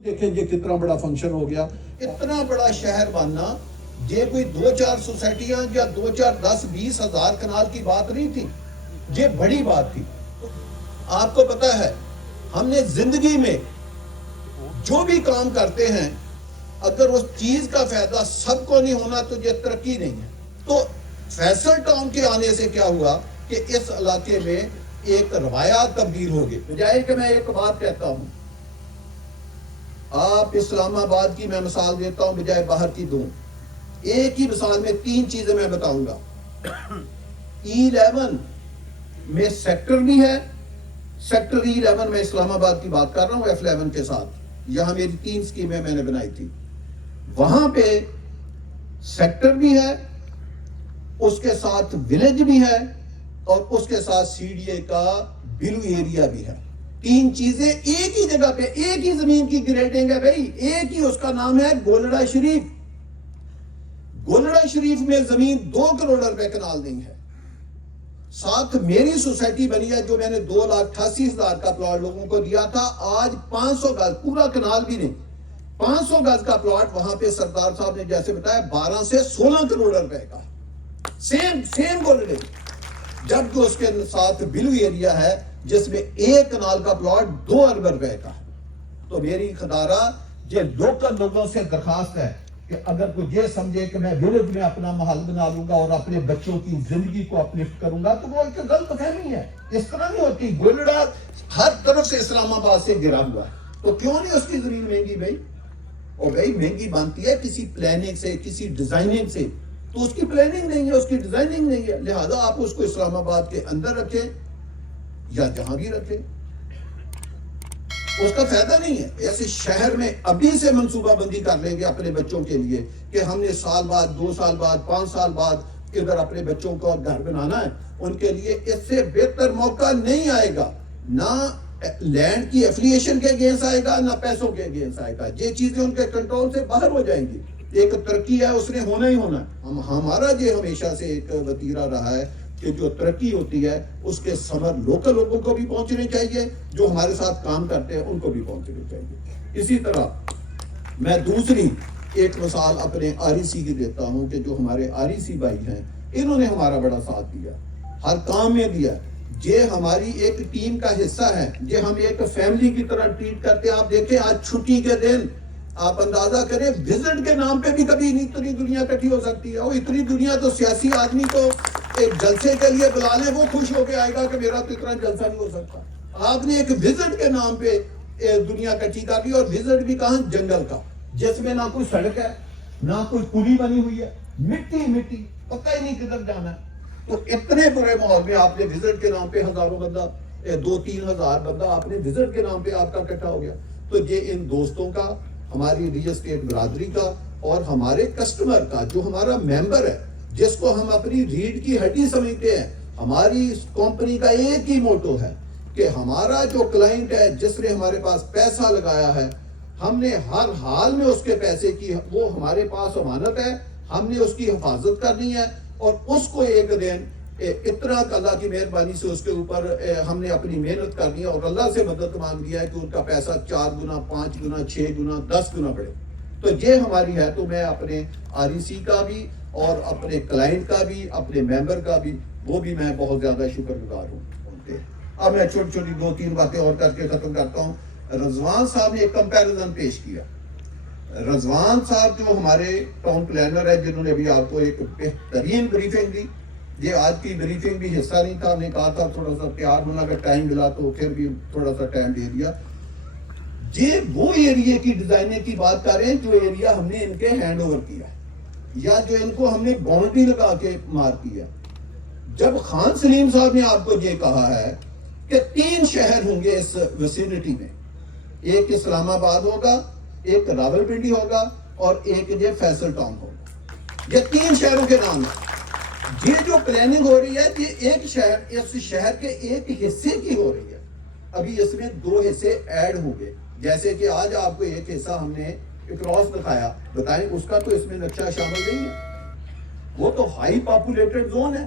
دیکھیں یہ کتنا بڑا فنکشن ہو گیا. اتنا بڑا شہر بننا یہ کوئی 2-4 سوسائٹیاں یا 2-4-10-20 ہزار کنال کی بات نہیں تھی, یہ بڑی بات تھی. آپ کو پتا ہے ہم نے زندگی میں جو بھی کام کرتے ہیں اگر اس چیز کا فائدہ سب کو نہیں ہونا تو یہ ترقی نہیں ہے. تو فیصل ٹاؤن کے آنے سے کیا ہوا کہ اس علاقے میں ایک روایات تبدیل ہو گئی. بجائے کہ میں ایک بات کہتا ہوں, آپ اسلام آباد کی میں مثال دیتا ہوں بجائے باہر کی دوں. ایک ہی مثال میں 3 چیزیں میں بتاؤں گا. E11 میں سیکٹر بھی ہے, سیکٹر E11 میں اسلام آباد کی بات کر رہا ہوں F11 کے ساتھ. یہاں میری 3 سکیمیں میں نے بنائی تھی. وہاں پہ سیکٹر بھی ہے, اس کے ساتھ ولیج بھی ہے, اور اس کے ساتھ CDA کا بلو ایریا بھی ہے. 3 چیزیں ایک ہی جگہ پہ, ایک ہی زمین کی گریڈنگ ہے بھائی, ایک ہی. اس کا نام ہے گولڑا شریف. گولڑا شریف میں زمین 2 کروڑ روپے کنال نہیں ہے. ساتھ میری سوسائٹی بنی ہے جو میں نے 2,88,000 کا پلاٹ لوگوں کو دیا تھا. آج 500 گز, پورا کنال بھی نہیں, 500 گز کا پلاٹ وہاں پہ سردار صاحب نے جیسے بتایا 12 سے 16 کروڑ روپے کا. سیم گولڑے, جبکہ اس کے ساتھ بلو ایریا ہے جس میں 1 کنال کا پلاٹ 2 ارب روپے کا ہے. تو میری خدارہ یہ لوکل لوگوں سے درخواست ہے کہ اگر کوئی یہ سمجھے کہ میں ولیج میں اپنا محل بنا لوں گا اور اپنے بچوں کی زندگی کو اپلفٹ کروں گا تو وہ ایک غلط فہمی ہے. اس طرح نہیں ہوتی. گولڑا ہر طرف سے اسلام آباد سے گرا ہوا ہے, تو کیوں نہیں اس کی زمین مہنگی بھائی؟ اور بھائی مہنگی بنتی ہے کسی پلاننگ سے, کسی ڈیزائننگ سے. تو اس کی پلاننگ نہیں ہے, اس کی ڈیزائننگ نہیں ہے, لہذا آپ اس کو اسلام آباد کے اندر رکھیں یا جہاں بھی رکھیں, اس کا فائدہ نہیں ہے. ایسے شہر میں ابھی سے منصوبہ بندی کر لیں گے اپنے بچوں کے لیے کہ ہم نے سال بعد, 2 سال بعد, 5 سال بعد ادھر اپنے بچوں کو گھر بنانا ہے, ان کے لیے اس سے بہتر موقع نہیں آئے گا. نہ لینڈ کی ایفلیشن کے اگینسٹ آئے گا, نہ پیسوں کے اگینسٹ آئے گا. یہ چیزیں ان کے کنٹرول سے باہر ہو جائیں گی. ایک ترقی ہے, اس نے ہونا ہی ہونا. ہمارا یہ ہمیشہ سے ایک وتیرہ رہا ہے کہ جو ترقی ہوتی ہے اس کے ثمر لوکل لوگوں کو بھی پہنچنے چاہیے, جو ہمارے ساتھ کام کرتے ہیں ان کو بھی پہنچنے چاہیے. اسی طرح میں دوسری ایک مثال اپنے REC کی دیتا ہوں کہ جو ہمارے REC بھائی ہیں انہوں نے ہمارا بڑا ساتھ دیا, ہر کام میں دیا. یہ ہماری ایک ٹیم کا حصہ ہے, یہ ہم ایک فیملی کی طرح ٹریٹ کرتے ہیں. آپ دیکھیں آج چھٹی کے دن آپ اندازہ کریں, وزٹ کے نام پہ بھی کبھی نہیں اتنی دنیا اکٹھی ہو سکتی ہے. اور اتنی دنیا تو سیاسی آدمی کو ایک جلسے کے لیے بلا لیں, وہ خوش ہو کے آئے گا کہ میرا تو اتنا جلسہ نہیں ہو سکتا. آپ نے ایک وزٹ کے نام پہ دنیا اکٹھی کر دی, اور وزٹ بھی کہاں, جنگل کا, جس میں نہ کوئی سڑک ہے, نہ کوئی پلی بنی ہوئی ہے, مٹی, پتہ ہی نہیں کدھر جانا ہے. تو اتنے برے ماحول میں آپ نے وزٹ کے نام پہ ہزاروں بندہ, 2-3 ہزار بندہ آپ نے وزٹ کے نام پہ آپ کا اکٹھا ہو گیا. تو یہ ان دوستوں کا, ہماری ریل اسٹیٹ برادری کا, اور ہمارے کسٹمر کا جو ہمارا ممبر ہے, جس کو ہم اپنی ریڑھ کی ہڈی سمجھتے ہیں. ہماری اس کمپنی کا ایک ہی موٹو ہے کہ ہمارا جو کلائنٹ ہے جس نے ہمارے پاس پیسہ لگایا ہے, ہم نے ہر حال میں اس کے پیسے کی, وہ ہمارے پاس امانت ہے, ہم نے اس کی حفاظت کرنی ہے. اور اس کو ایک دن اتنا اللہ کی مہربانی سے اس کے اوپر ہم نے اپنی محنت کرنی ہے اور اللہ سے مدد مانگی ہے کہ ان کا پیسہ 4 گنا, 5 گنا, 6 گنا, 10 گنا بڑھے. تو یہ ہماری ہے. تو میں اپنے REC کا بھی اور اپنے کلائنٹ کا بھی, اپنے ممبر کا بھی, وہ بھی میں بہت زیادہ شکر گزار ہوں. اب میں چھوٹی چھوٹی 2-3 باتیں اور کر کے ختم کرتا ہوں. رضوان صاحب نے ایک کمپیریزن پیش کیا. رضوان صاحب جو ہمارے ٹاؤن پلانر ہے, جنہوں نے ابھی آپ کو ایک بہترین بریفنگ دی. یہ آج کی بریفنگ بھی حصہ نہیں تھا, ہم نے کہا تھا تھوڑا سا تیار ہونا, اگر ٹائم ملا تو پھر بھی تھوڑا سا ٹائم دے دیا. یہ وہ ایریا کی ڈیزائننگ کی بات کر رہے ہیں جو ایریا ہم نے ان کے ہینڈ اوور کیا یا جو ان کو ہم نے باؤنڈری لگا کے مار کیا. جب خان سلیم صاحب نے آپ کو یہ کہا ہے کہ 3 شہر ہوں گے اس ویسینٹی میں, ایک اسلام آباد ہوگا, ایک راولپنڈی ہوگا, اور ایک یہ فیصل ٹاؤن ہوگا. یہ 3 شہروں کے نام ہیں. یہ جو پلاننگ ہو رہی ہے یہ ایک شہر, اس شہر کے ایک حصے کی ہو رہی ہے. ابھی اس میں 2 حصے ایڈ ہوں گے. جیسے کہ آج آپ کو ایک حصہ ہم نے کراس دکھایا, بتائیں اس کا تو اس میں نقشہ شامل نہیں ہے. وہ تو ہائی پاپولیٹڈ زون ہے,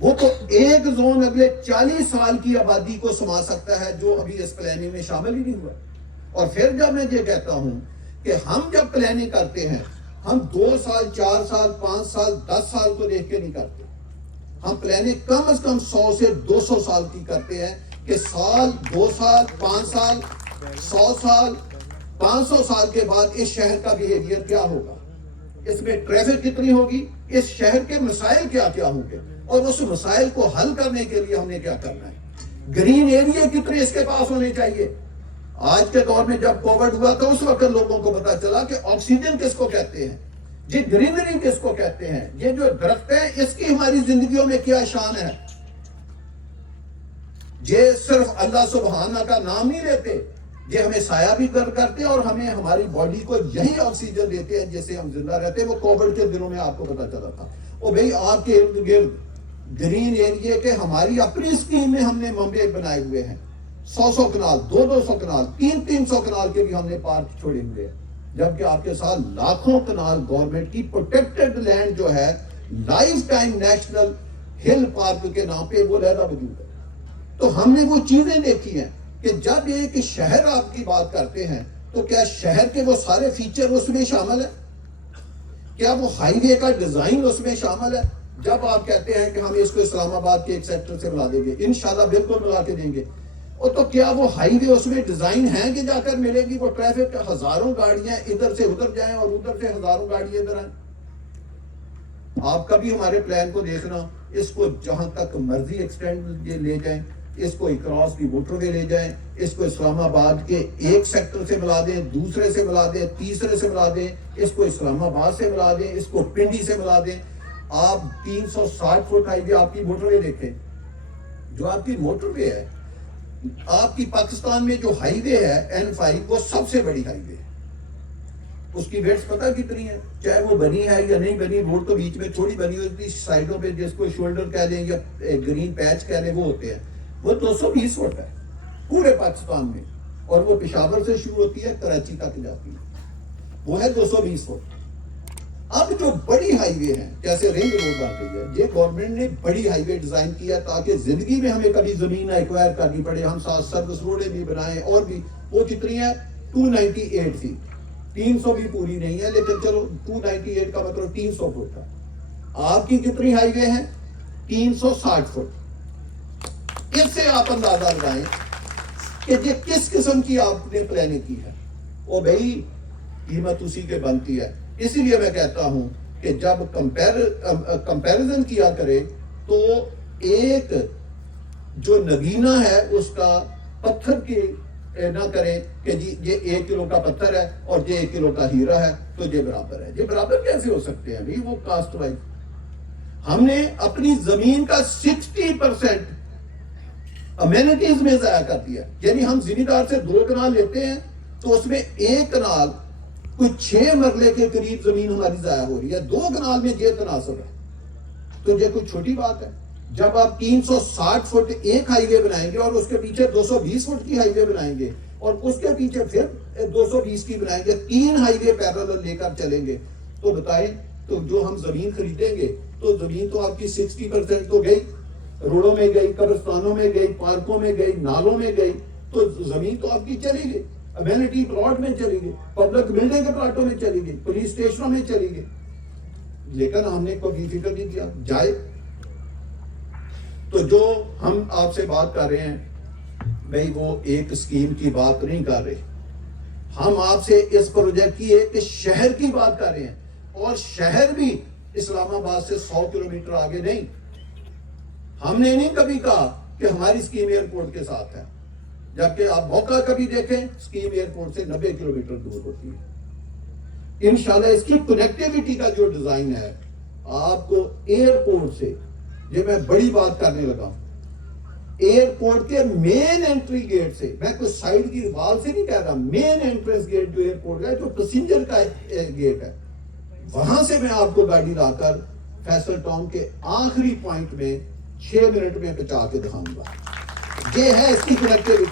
وہ تو ایک زون اگلے 40 سال کی آبادی کو سما سکتا ہے جو ابھی اس پلاننگ میں شامل ہی نہیں ہوا. اور پھر جب میں یہ کہتا ہوں کہ ہم جب پلاننگ کرتے ہیں ہم 2 سال 4 سال 5 سال 10 سال کو دیکھ کے نہیں کرتے, ہم پلاننگ کم از کم 100 سے 200 سال کی کرتے ہیں کہ سال 2 سال 5 سال 100 سال 500 سال کے بعد اس شہر کا بیہیویئر کیا ہوگا, اس میں ٹریفک کتنی ہوگی, اس شہر کے مسائل کیا کیا ہوں گے, اور اس مسائل کو حل کرنے کے لیے ہم نے کیا کرنا ہے, گرین ایریا کتنے اس کے پاس ہونے چاہیے. آج کے دور میں جب کووڈ ہوا تو اس وقت لوگوں کو پتا چلا کہ آکسیجن کس کو کہتے ہیں, یہ گرینری کس کو کہتے ہیں, یہ جو درخت ہیں اس کی ہماری زندگیوں میں کیا شان ہے. یہ صرف اللہ سبحانہ کا نام نہیں لیتے, یہ ہمیں سایہ بھی کرتے ہیں اور ہمیں ہماری باڈی کو یہی آکسیجن دیتے ہیں جس سے ہم زندہ رہتے ہیں. وہ کووڈ کے دنوں میں آپ کو پتا چلا تھا. اور بھئی آپ کے ارد گرد گرین ایریا کے ہماری اپنی اسکیم میں ہم نے ممبے بنائے ہوئے ہیں, 100 کنال 200 کنال 300 کنال کے بھی ہم نے پارک چھوڑے ہوئے ہیں, جبکہ آپ کے ساتھ لاکھوں کنال گورنمنٹ کی پروٹیکٹڈ لینڈ جو ہے لائف ٹائم نیشنل ہل پارک کے نام پہ وہ علیحدہ موجود ہے. تو ہم نے وہ چیزیں دیکھی ہیں کہ جب ایک شہر آپ کی بات کرتے ہیں تو کیا شہر کے وہ سارے فیچر اس میں شامل ہے, کیا وہ ہائی وے کا ڈیزائن اس میں شامل ہے. جب آپ کہتے ہیں کہ ہم اس کو اسلام آباد کے ایک سیکٹر سے ملا دیں گے, انشاءاللہ بالکل ملا کے دیں گے, اور تو کیا وہ ہائی وے اس میں ڈیزائن ہیں کہ جا کر ملے گی وہ ٹریفک ہزاروں گاڑیاں ادھر سے ادھر جائیں اور ادھر سے ہزاروں گاڑیاں ادھر آئیں. آپ کبھی ہمارے پلان کو دیکھنا, اس کو جہاں تک مرضی ایکسٹینڈ لے جائیں, اس کو اکراس کی موٹر وے لے جائیں, اس کو اسلام آباد کے ایک سیکٹر سے ملا دیں, دوسرے سے ملا دیں, تیسرے سے ملا دیں, اس کو اسلام آباد سے ملا دیں, اس کو پنڈی سے ملا دیں. آپ 360 فٹ ہائی وے آپ کی موٹر وے دیکھیں, جو آپ کی موٹر وے ہے, آپ کی پاکستان میں جو ہائی وے ہے N5 وہ سب سے بڑی ہائی وے ہے. اس کی ویٹس پتہ کتنی ہے, چاہے وہ بنی ہے یا نہیں بنی, روڈ تو بیچ میں تھوڑی بنی ہوتی, سائڈوں پہ جس کو شولڈر کہہ لیں یا گرین پیچ کہہ لیں وہ ہوتے ہیں, وہ 220 فٹ ہے پورے پاکستان میں, اور وہ پشاور سے شروع ہوتی ہے کراچی تک جاتی ہے, وہ ہے 220 فٹ. اب جو بڑی ہائی وے ہیں جیسے رنگ روڈ بن رہی ہے, یہ گورنمنٹ نے بڑی ہائی وے ڈیزائن کیا تاکہ زندگی میں ہمیں کبھی زمین ایکوائر کرنی پڑے, ہم ساتھ سروس روڈیں بھی بنائیں. اور بھی وہ کتنی ہے 298 تھی, 300 بھی پوری نہیں ہے, لیکن چلو 298 کا مطلب 300 فٹ ہے. آپ کی کتنی ہائی وے ہیں 360 فٹ. اس سے آپ اندازہ لگائیں کہ یہ کس قسم کی آپ نے پلاننگ کی ہے. اور بھائی قیمت اسی کے بنتی ہے. اسی لیے میں کہتا ہوں کہ جب کمپیریزن کیا کرے تو ایک جو نگینہ ہے اس کا پتھر کی نہ کریں کہ جی یہ 1 کلو کا پتھر ہے اور یہ 1 کلو کا ہیرا ہے تو یہ برابر ہے. یہ برابر کیسے ہو سکتے ہیں بھائی, وہ کاسٹ وائز. ہم نے اپنی زمین کا 60% امینٹیز میں ضائع کر دیا. یعنی ہم زمیندار سے 2 کنال لیتے ہیں تو اس میں 1 کنال کوئی 6 مرلے کے قریب زمین ہماری ضائع ہو رہی ہے, 2 کنال میں یہ تناسب ہے. تو یہ کوئی چھوٹی بات ہے. جب آپ 360 فٹ ایک ہائی وے بنائیں گے اور اس کے پیچھے 220 فٹ کی ہائی وے بنائیں گے اور اس کے پیچھے پھر 220 کی بنائیں گے, 3 ہائی وے پیرالل لے کر چلیں گے, تو بتائیں تو جو ہم زمین خریدیں گے تو زمین تو آپ کی 60% تو گئی, روڈوں میں گئی, قبرستانوں میں گئی, پارکوں میں گئی, نالوں میں گئی, تو زمین تو آپ کی چلی گئی, امینٹی پلاٹ میں چلی گئی, پبلک بلڈنگ کے پلاٹوں میں چلی گئی, پولیس اسٹیشنوں میں چلی گئی. لیکن ہم نے کوئی فکر نہیں کیا جائے. تو جو ہم آپ سے بات کر رہے ہیں بھائی وہ ایک اسکیم کی بات نہیں کر رہے, ہم آپ سے اس پروجیکٹ کی ایک شہر کی بات کر رہے ہیں, اور شہر بھی اسلام آباد سے 100 کلومیٹر آگے نہیں. ہم نے نہیں کبھی کہا کہ ہماری اسکیم ایئرپورٹ کے ساتھ ہے, جبکہ آپ موقع کبھی دیکھیں اسکیم ایئرپورٹ سے 90 کلومیٹر دور ہوتی ہے. انشاءاللہ اس کی کنیکٹیوٹی کا جو ڈیزائن ہے آپ کو ایئرپورٹ سے, یہ میں بڑی بات کرنے لگا ہوں, ایئرپورٹ کے مین انٹری گیٹ سے, میں کوئی سائڈ کی وال سے نہیں کہہ رہا, مین انٹرنس گیٹ جو ایئرپورٹ کا ہے, جو پیسنجر کا گیٹ ہے, وہاں سے میں آپ کو گاڑی لا کر فیصل ٹاؤن کے آخری پوائنٹ میں 6 منٹ میں پہنچا کے دکھاؤں گا. یہ ہے اس کی کنیکٹیوٹی.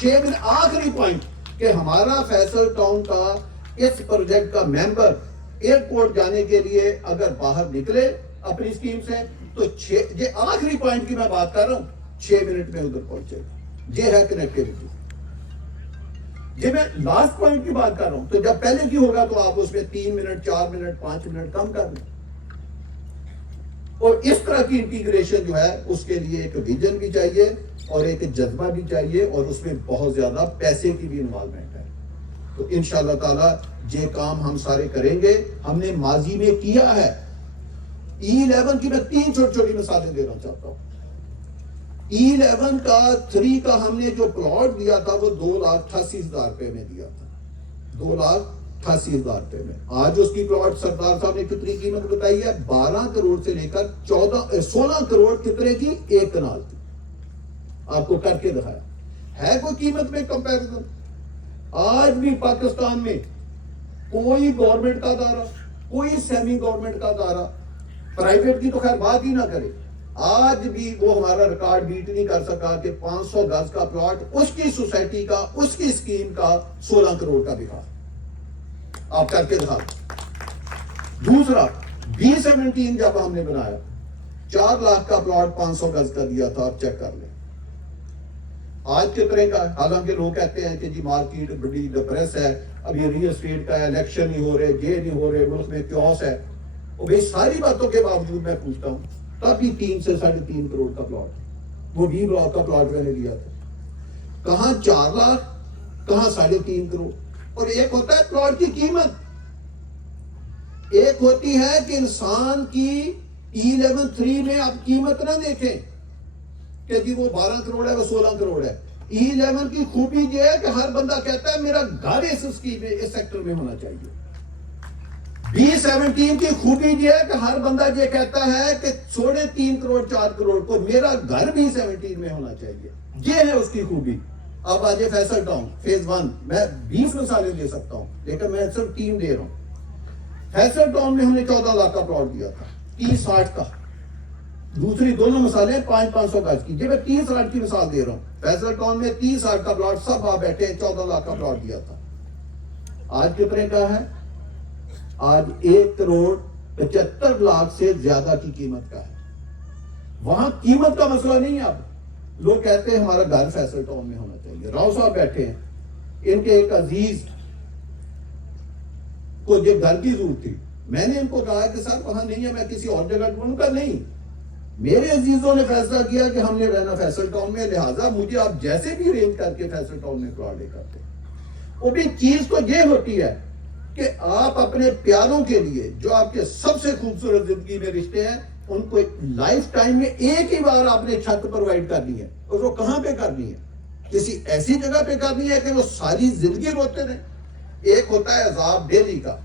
6 منٹ آخری پوائنٹ کہ ہمارا فیصل ٹاؤن کا اس پروجیکٹ کا ممبر ایئرپورٹ جانے کے لیے اگر باہر نکلے اپنی اسکیم سے تو یہ آخری پوائنٹ کی میں بات کر رہا ہوں, 6 منٹ میں ادھر پہنچے گا. یہ ہے کنیکٹیوٹی. یہ میں لاسٹ پوائنٹ کی بات کر رہا ہوں. تو جب پہلے کی ہوگا تو آپ اس میں 3 منٹ 4 منٹ 5 منٹ کم کر لیں. اور اس طرح کی انٹیگریشن جو ہے اس کے لیے ایک ویژن بھی چاہیے اور ایک جذبہ بھی چاہیے اور اس میں بہت زیادہ پیسے کی بھی انوالومنٹ ہے. تو انشاءاللہ تعالی یہ کام ہم سارے کریں گے. ہم نے ماضی میں کیا ہے. E11 کی میں 3 چھوٹی چھوٹی مثالیں دینا چاہتا ہوں. E11 کا 3 کا ہم نے جو پلاٹ دیا تھا وہ 2,88,000 روپے میں دیا تھا. 2,88,000 روپے میں. آج اس کی پلاٹ سردار صاحب نے کتنی قیمت بتائی ہے؟ 12 کروڑ سے لے کر 16 کروڑ کتنے کی؟ 1 کنال کی. آپ کو کر کے دکھایا. ہے کوئی قیمت میں کمپیریزن؟ آج بھی پاکستان میں کوئی گورنمنٹ کا ادارہ، کوئی سیمی گورنمنٹ کا ادارہ، پرائیویٹ کی تو خیر بات ہی نہ کرے، آج بھی وہ ہمارا ریکارڈ بیٹ نہیں کر سکا کہ 500 گز کا پلاٹ اس کی سوسائٹی کا، اس کی اسکیم کا 16 کروڑ کا بکا. آپ کر کے دکھا. دوسرا B17 جب ہم نے بنایا 4 لاکھ کا پلاٹ 500 گز کا دیا تھا. آپ چیک کر لیں آج کتنے کا. حالانکہ لوگ کہتے ہیں کہ جی مارکیٹ بڑی ڈپریس ہے، اب یہ ریل اسٹیٹ کا الیکشن نہیں ہو رہے، یہ نہیں ہو رہے، ملک میں کیوس ہے. اور بھئی ساری باتوں کے باوجود میں پوچھتا ہوں تب بھی 3 سے 3.5 کروڑ کا پلاٹ، وہ B بلاک کا پلاٹ میں نے لیا تھا. کہاں 4 لاکھ، کہاں 3.5 کروڑ. اور ایک ہوتا ہے پلاٹ کی قیمت، ایک ہوتی ہے کہ انسان کی E11 میں آپ قیمت نہ دیکھیں کہ جی وہ 12 کروڑ ہے، وہ 16 کروڑ ہے. E11 کی خوبی یہ ہے کہ ہر بندہ کہتا ہے میرا گھر اس اسکیم میں، اس سیکٹر میں ہونا چاہیے. B17 کی خوبی یہ ہے کہ ہر بندہ یہ کہتا ہے کہ 3.5 کروڑ 4 کروڑ کو میرا گھر B17 میں ہونا چاہیے. یہ ہے اس کی خوبی. اب آج فیصل ٹاؤن فیز 1 میں 20 مثالیں دے سکتا ہوں لیکن میں صرف 3 دے رہا ہوں. فیصل ٹاؤن میں ہم نے 14 لاکھ کا پلاٹ دیا تھا، 30-60 کا. دوسری دونوں مثالیں 500 گز کی. یہ میں 30-60 کی مثال دے رہا ہوں. فیصل ٹاؤن میں 30-60 کا پلاٹ، سب آپ بیٹھے 14 لاکھ کا پلاٹ دیا تھا. آج کتنے کا ہے؟ آج 1 کروڑ 75 لاکھ سے زیادہ کی قیمت کا ہے. وہاں قیمت کا مسئلہ نہیں ہے. اب لوگ کہتے ہیں ہمارا گھر فیصل ٹاؤن میں ہونا چاہیے. راؤ صاحب بیٹھے ہیں، ان کے ایک عزیز کو یہ گھر کی ضرورت تھی. میں نے ان کو کہا کہ سر وہاں نہیں ہے، میں کسی اور جگہ ڈھونڈوں گا. نہیں، میرے عزیزوں نے فیصلہ کیا کہ ہم نے رہنا فیصل ٹاؤن میں، لہٰذا مجھے آپ جیسے بھی ارینج کر کے فیصل ٹاؤن میں پلاٹ لے کرتے. وہ بھی چیز تو یہ ہوتی ہے کہ آپ اپنے پیاروں کے لیے جو آپ کے سب سے خوبصورت زندگی میں رشتے ہیں ان کو لائف ٹائم میں ایک ہی بار آپ نے چھت پرووائڈ کرنی ہے. اور وہ کہاں پہ کرنی ہے؟ کسی ایسی جگہ پہ کرنی ہے کہ وہ ساری زندگی روتے رہیں. ایک ہوتا ہے عذاب ڈیلی کا،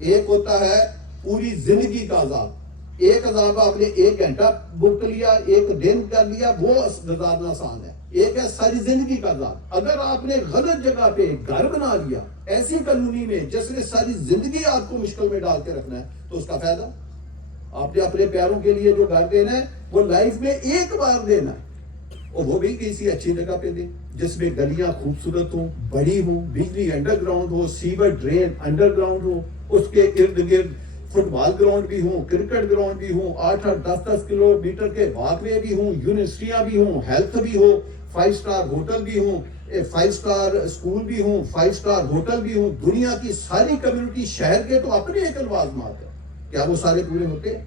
ایک ہوتا ہے پوری زندگی کا عذاب. ایک عذاب آپ نے 1 گھنٹہ بک لیا، 1 دن کر لیا، وہ گزارنا آسان ہے. ایک ہے ساری زندگی کا عذاب. اگر آپ نے غلط جگہ پہ گھر بنا لیا ایسی کالونی میں جس نے ساری زندگی آپ کو مشکل میں ڈال کے رکھنا ہے تو اس کا فائدہ؟ آپ نے اپنے پیاروں کے لیے جو گھر دینا ہے وہ لائف میں ایک بار دینا ہے، اور وہ بھی کسی اچھی جگہ پہ دیں جس میں گلیاں خوبصورت ہوں، بڑی ہوں، بجلی انڈر گراؤنڈ ہو، سیور ڈرین انڈر گراؤنڈ ہو، اس کے ارد گرد فٹ بال گراؤنڈ بھی ہوں، کرکٹ گراؤنڈ بھی ہوں، 8-10 کلو میٹر کے واک وے بھی ہوں، یونیورسٹیاں بھی ہوں، ہیلتھ بھی ہو، 5 سٹار ہوٹل بھی ہوں، 5 سٹار اسکول بھی ہوں، 5 سٹار ہوٹل بھی ہوں. دنیا کی ساری کمیونٹی شہر کے تو اپنے ایک لوازمات ہیں، کیا وہ سارے پورے ہوتے ہیں؟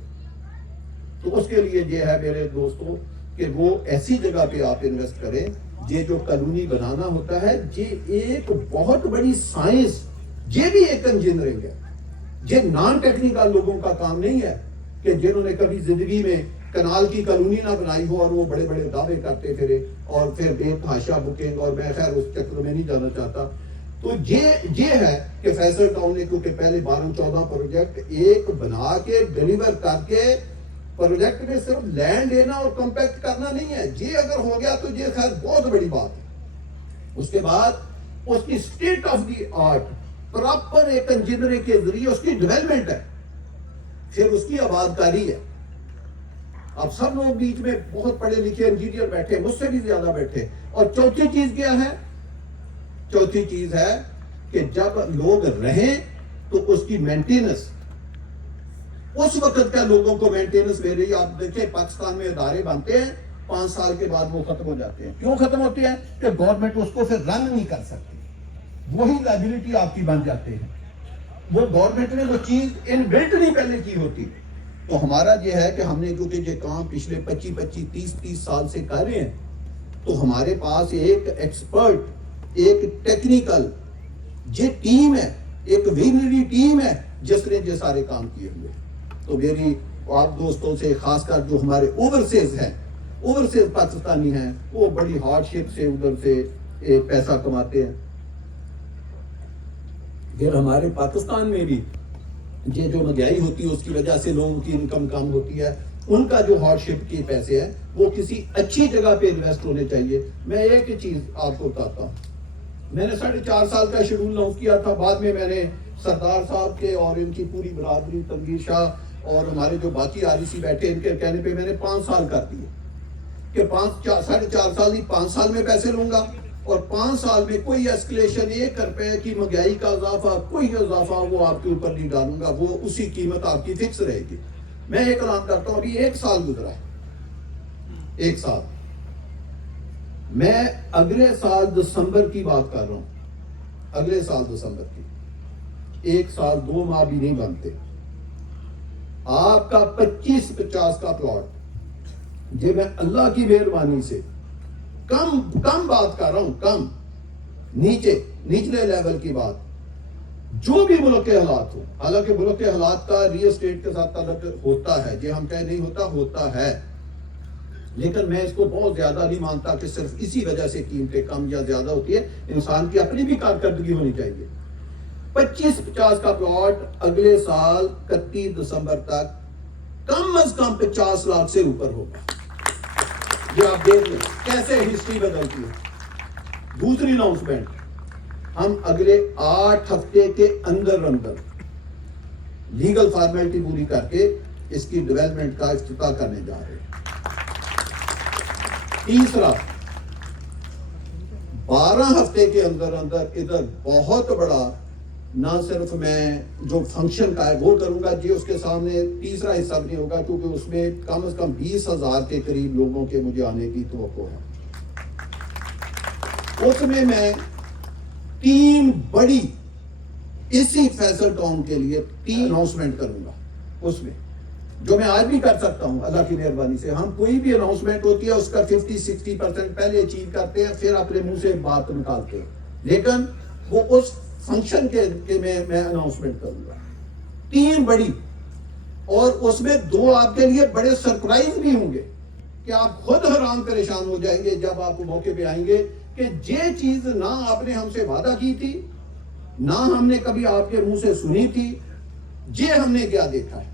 تو اس کے لیے یہ ہے میرے دوستوں کہ وہ ایسی جگہ پہ آپ انویسٹ کریں. یہ جو کالونی بنانا ہوتا ہے یہ ایک بہت بڑی سائنس، یہ بھی ایک انجینئرنگ ہے. یہ نان ٹیکنیکل لوگوں کا کام نہیں ہے کہ جنہوں نے کبھی زندگی میں کنال کی کالونی نہ بنائی ہو اور وہ بڑے بڑے دعوے کرتے پھرے اور پھر بے تحاشا بکنگ، اور میں خیر اس چکر میں نہیں جانا چاہتا. تو یہ ہے کہ فیصل ٹاؤن نے کیونکہ پہلے 12-14 پروجیکٹ ایک بنا کے ڈیلیور کر کے، پروجیکٹ میں صرف لینڈ لینا اور کمپیکٹ کرنا نہیں ہے. یہ اگر ہو گیا تو یہ خیر بہت بڑی بات ہے. اس کے بعد اس کی state of the art proper ایک انجینئرنگ کے ذریعے اس کی ڈیولپمنٹ ہے، پھر اس کی آباد کاری ہے. اب سب لوگ بیچ میں بہت پڑھے لکھے انجینئر بیٹھے، مجھ سے بھی زیادہ بیٹھے. اور چوتھی چیز کیا ہے؟ چوتھی چیز ہے کہ جب لوگ رہیں تو اس کی مینٹیننس، اس وقت کا لوگوں کو مینٹیننس لے رہی. آپ دیکھیں پاکستان میں ادارے بنتے ہیں 5 سال کے بعد وہ ختم ہو جاتے ہیں. کیوں ختم ہوتے ہیں؟ کہ گورنمنٹ اس کو پھر رن نہیں کر سکتی, وہی لائبلٹی آپ کی بن جاتے ہیں. وہ گورنمنٹ نے وہ چیز انبلٹ نہیں پہلے کی ہوتی. تو ہمارا یہ ہے کہ ہم نے کیونکہ یہ کام پچھلے 25-30 سال سے کر رہے ہیں, تو ہمارے پاس ایک ایکسپرٹ, ایک ٹیکنیکل یہ ٹیم ہے, ایک ویژنری ٹیم ہے جس نے یہ سارے کام کیے ہوئے. تو میری آپ دوستوں سے, خاص کر جو ہمارے اوورسیز ہیں, اوورسیز پاکستانی ہیں, وہ بڑی ہارڈ شپ سے ادھر سے پیسہ کماتے ہیں. پھر ہمارے پاکستان میں بھی یہ جو مہنگائی ہوتی ہے اس کی وجہ سے لوگوں کی انکم کم ہوتی ہے, ان کا جو ہارڈ شپ کے پیسے ہیں وہ کسی اچھی جگہ پہ انویسٹ ہونے چاہیے. میں ایک چیز آپ کو بتاتا ہوں, میں نے 4.5 سال کا شیڈول لانچ کیا تھا, بعد میں نے سردار صاحب کے اور ان کی پوری برادری, تنویر شاہ اور ہمارے جو باقی REC بیٹھے, ان کے کہنے پہ میں نے 5 سال کر دیے کہ 4.5 سال نہیں, 5 سال میں پیسے لوں گا اور 5 سال میں کوئی ایسکلیشن 1 روپے کی مہنگائی کا اضافہ, کوئی اضافہ وہ آپ کے اوپر نہیں ڈالوں گا, وہ اسی قیمت آپ کی فکس رہے گی. میں ایک اعلان کرتا ہوں, ابھی 1 سال گزرا ہے, 1 سال, میں اگلے سال دسمبر کی بات کر رہا ہوں, اگلے سال دسمبر کی, 1 سال 2 ماہ بھی نہیں بنتے, آپ کا 25-50 کا پلاٹ, یہ میں اللہ کی مہربانی سے کم بات کر رہا ہوں, کم نچلے لیول کی بات, جو بھی ملک کے حالات ہو, حالانکہ ملک کے حالات کا ریل اسٹیٹ کے ساتھ تعلق ہوتا ہے, یہ ہم کہہ نہیں ہوتا ہے, لیکن میں اس کو بہت زیادہ نہیں مانتا کہ صرف اسی وجہ سے قیمتیں کم یا زیادہ ہوتی ہے. انسان کی اپنی بھی کارکردگی ہونی چاہیے. 25-50 کا پلاٹ اگلے سال 31 دسمبر تک کم از کم 50 لاکھ سے اوپر ہوگا. یہ آپ دیکھ لیں کیسے ہسٹری بدلتی ہے. دوسری اناؤنسمنٹ, ہم اگلے 8 ہفتے کے اندر لیگل فارمیلٹی پوری کر کے اس کی ڈیولپمنٹ کا افتتاح کرنے جا رہے ہیں. تیسرا, 12 ہفتے کے اندر ادھر بہت بڑا, نہ صرف میں جو فنکشن کا ہے وہ کروں گا جی, اس کے سامنے تیسرا حصہ بھی نہیں ہوگا, کیونکہ اس میں کم از کم 20,000 کے قریب لوگوں کے مجھے آنے کی توقع ہے. اس میں 3 بڑی اسی فیصل ٹاؤن کے لیے 3 اناؤنسمنٹ کروں گا. اس میں جو میں آج بھی کر سکتا ہوں اللہ کی مہربانی سے, ہم کوئی بھی اناؤنسمنٹ ہوتی ہے اس کا 50-60% پہلے اچیو کرتے ہیں, پھر اپنے منہ سے بات نکالتے ہیں, لیکن وہ اس فنکشن کے میں اناؤنسمنٹ کروں گا 3 بڑی, اور اس میں 2 آپ کے لیے بڑے سرپرائز بھی ہوں گے کہ آپ خود حیران پریشان ہو جائیں گے جب آپ موقع پہ آئیں گے کہ یہ چیز نہ آپ نے ہم سے وعدہ کی تھی, نہ ہم نے کبھی آپ کے منہ سے سنی تھی, یہ ہم نے کیا دیکھا ہے.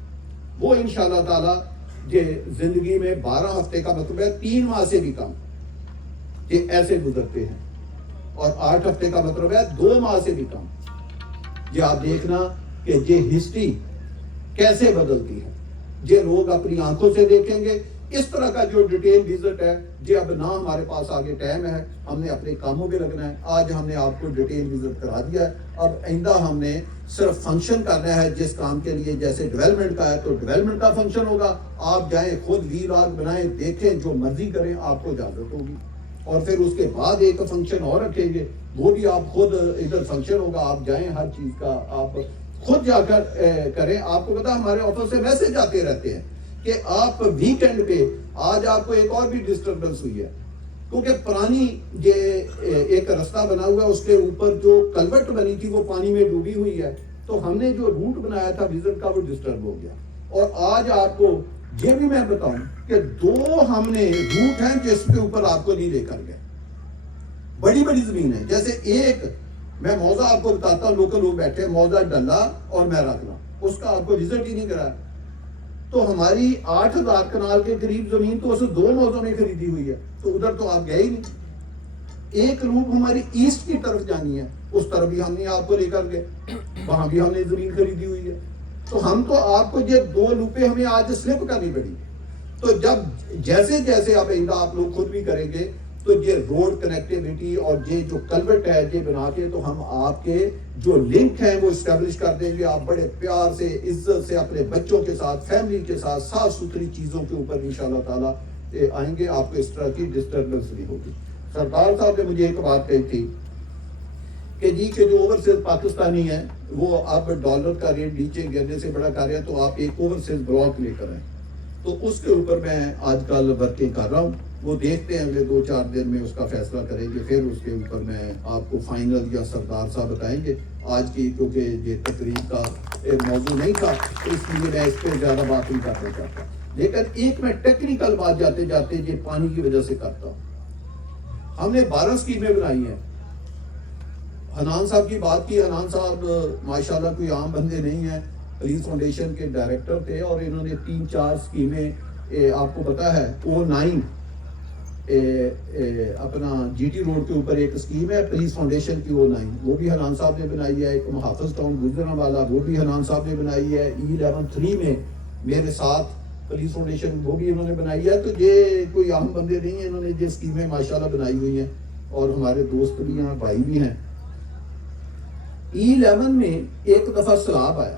وہ انشاءاللہ تعالی یہ زندگی میں 12 ہفتے کا مطلب ہے 3 ماہ سے بھی کم, یہ ایسے گزرتے ہیں, اور 8 ہفتے کا مطلب ہے 2 ماہ سے بھی کم. یہ آپ دیکھنا کہ یہ ہسٹری کیسے بدلتی ہے, یہ لوگ اپنی آنکھوں سے دیکھیں گے. اس طرح کا جو ڈیٹیل وزٹ ہے جی, اب نہ ہمارے پاس آگے ٹائم ہے, ہم نے اپنے کاموں پہ لگنا ہے. آج ہم نے آپ کو ڈیٹیل وزٹ کرا دیا ہے, اب آئندہ ہم نے صرف فنکشن کرنا ہے جس کام کے لیے, جیسے ڈیولپمنٹ کا ہے تو ڈیولپمنٹ کا فنکشن ہوگا, آپ جائیں خود ویلاگ بنائیں, دیکھیں, جو مرضی کریں, آپ کو اجازت ہوگی. اور پھر اس کے بعد ایک فنکشن اور رکھیں گے, وہ بھی آپ خود ادھر فنکشن ہوگا, آپ جائیں, ہر چیز کا آپ خود جا کر کریں. آپ کو پتا ہمارے آفس سے میسج آتے رہتے ہیں کہ آپ ویکینڈ پہ, آج آپ کو ایک اور بھی ڈسٹربنس ہوئی ہے کیونکہ پرانی یہ ایک رستہ بنا ہوا ہے, اس کے اوپر جو کلوٹ بنی تھی وہ پانی میں ڈوبی ہوئی ہے, تو ہم نے جو روٹ بنایا تھا وزٹ کا وہ ڈسٹرب ہو گیا. اور آج آپ کو یہ بھی میں بتاؤں کہ 2 ہم نے روٹ ہیں جس کے اوپر آپ کو نہیں لے کر گئے, بڑی بڑی زمین ہے. جیسے ایک میں موضع آپ کو بتاتا ہوں, لوکل لوگ بیٹھے, موضع ڈلا اور میرا کلا, اس کا آپ کو وزٹ ہی نہیں کرایا. تو ہماری 8,000 کنال کے قریب زمین تو اس 2 موضوع میں خریدی ہوئی ہے, تو ادھر تو آپ گئے ہی نہیں. ایک لوپ ہماری ایسٹ کی طرف جانی ہے, اس طرف بھی ہم نے آپ کو لے کر گئے, وہاں بھی ہم نے زمین خریدی ہوئی ہے. تو ہم تو آپ کو یہ 2 لوپیں ہمیں آج سلپ کرنی پڑی. تو جب جیسے جیسے آپ آئندہ آپ لوگ خود بھی کریں گے تو یہ روڈ کنیکٹیوٹی اور یہ جو کلوٹ ہے یہ بنا کے, تو ہم آپ کے جو لنک ہیں وہ اسٹیبلش کر دیں گے. آپ بڑے پیار سے, عزت سے اپنے بچوں کے ساتھ, فیملی کے ساتھ, صاف ستھری چیزوں کے اوپر انشاءاللہ تعالی آئیں گے آپ کو اس طرح کی ڈسٹربنس نہیں ہوگی. سردار صاحب نے مجھے ایک بات کہی تھی کہ جی کہ جو اوورسیز پاکستانی ہیں وہ اب ڈالر کا ریٹ نیچے گرنے سے بڑا کر رہے ہیں تو آپ ایک اوورسیز بلاک لے کر آئیں. تو اس کے اوپر میں آج کل ورکنگ کر رہا ہوں. وہ دیکھتے ہیں اگلے 2-4 دن میں اس کا فیصلہ کریں گے, پھر اس کے اوپر میں آپ کو فائنل یا سردار صاحب بتائیں گے. آج کی کیونکہ یہ تقریب کا موضوع نہیں تھا تو اس لیے میں اس پہ زیادہ بات نہیں کرنا چاہتا, لیکن ایک میں ٹیکنیکل بات جاتے جاتے یہ پانی کی وجہ سے کرتا ہوں. ہم نے 12 اسکیمیں بنائی ہیں. حنان صاحب کی بات کی. حنان صاحب ماشاءاللہ کوئی عام بندے نہیں ہیں, پولیس فاؤنڈیشن کے ڈائریکٹر تھے اور انہوں نے 3-4 اسکیمیں آپ کو پتا ہے O9 اپنا جی ٹی روڈ کے اوپر ایک اسکیم ہے پولیس فاؤنڈیشن کی O9, وہ بھی حنان صاحب نے بنائی ہے. ایک محافظ ٹاؤن گجرانوالہ وہ بھی حنان صاحب نے بنائی ہے. E11-3 میں میرے ساتھ پولیس فاؤنڈیشن وہ بھی انہوں نے بنائی ہے. تو یہ کوئی عام بندے نہیں ہیں, انہوں نے یہ اسکیمیں ماشاءاللہ بنائی ہوئی ہیں اور ہمارے دوست بھی ہیں, بھائی بھی ہیں. E11 میں ایک دفعہ سیلاب آیا,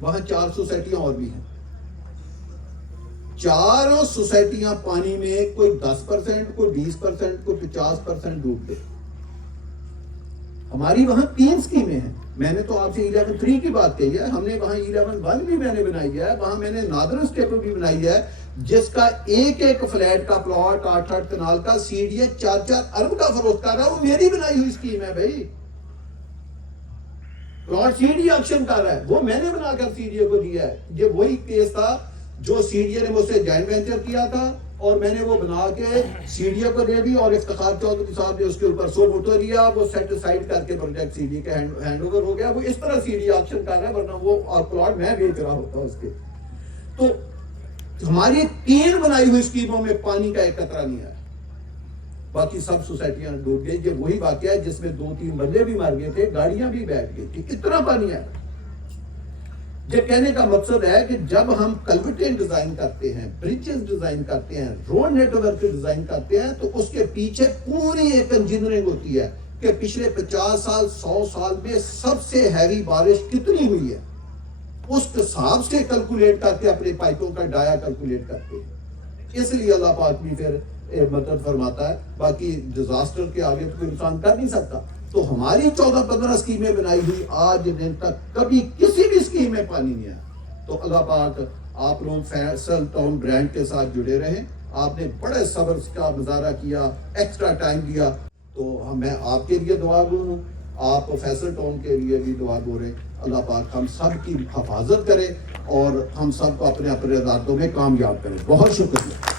وہاں 4 سوسائٹیاں اور بھی ہیں. 4 سوسائٹیاں پانی میں کوئی 10%, کوئی 20%, کوئی 50% ڈوب گئے. ہماری وہاں 3 اسکیمیں ہیں. میں نے تو آپ سے 11-3 کی بات کہی ہے, ہم نے وہاں 11-1 بھی میں نے بنائی ہے, وہاں میں نے نادر اسٹیپ بھی بنائی ہے جس کا ایک فلیٹ کا پلاٹ 8 کنال کا CDA 4 ارب کا فروخت کر رہا ہے. وہ میری بنائی ہوئی اسکیم ہے بھائی. پلاٹ CDA آکشن کر رہا ہے, وہ میں نے بنا کر CDA کو دیا ہے. یہ وہی کیس تھا جو CDA نے مجھ سے جوائنٹ وینچر کیا تھا اور میں نے وہ بنا کے CDA کو دے دی اور افتخار چودھری صاحب نے اس کے اوپر 100 موٹو لیا. وہ سیٹ سائڈ کر کے پروجیکٹ CDA کے ہینڈ اوور ہو گیا. وہ اس طرح CDA آکشن کر رہا ہے, ورنہ وہ پلاٹ میں بیچ رہا ہوتا اس کے. تو ہماری 3 بنائی ہوئی اسکیموں میں پانی کا ایک قطرہ نہیں آیا, باقی سب سوسائٹیاں ڈوب گئی. یہ وہی واقعہ ہے جس میں 2-3 بندے بھی مر گئے تھے, گاڑیاں بھی بیٹھ گئی تھی. اتنا پانی آیا. یہ کہنے کا مقصد ہے کہ جب ہم کلوٹیں ڈیزائن کرتے ہیں, برجز ڈیزائن کرتے ہیں, روڈ نیٹ ورک ڈیزائن کرتے ہیں, تو اس کے پیچھے پوری ایک انجینئرنگ ہوتی ہے کہ پچھلے 50 سال 100 سال میں سب سے ہیوی بارش کتنی ہوئی ہے, اس حساب سے کیلکولیٹ کر کے اپنے پائپوں کا ڈایا کیلکولیٹ کرتے ہیں. اس لیے اللہ پاک بھی پھر مدد فرماتا ہے. باقی ڈیزاسٹر کے آگے تو کوئی انسان کر نہیں سکتا. تو ہماری 14-15 اسکیمیں بنائی ہوئی, آج دن تک کبھی کسی بھی اسکیم میں پانی نہیں آیا. تو اللہ پاک آپ لوگ فیصل ٹاؤن برانڈ کے ساتھ جڑے رہیں. آپ نے بڑے صبر کا مظاہرہ کیا, ایکسٹرا ٹائم دیا, تو میں آپ کے لیے دعا گو ہوں, آپ فیصل ٹاؤن کے لیے بھی دعا گو رہے. اللہ پاک ہم سب کی حفاظت کرے اور ہم سب کو اپنے اپنے ارادوں میں کامیاب کرے. بہت شکریہ.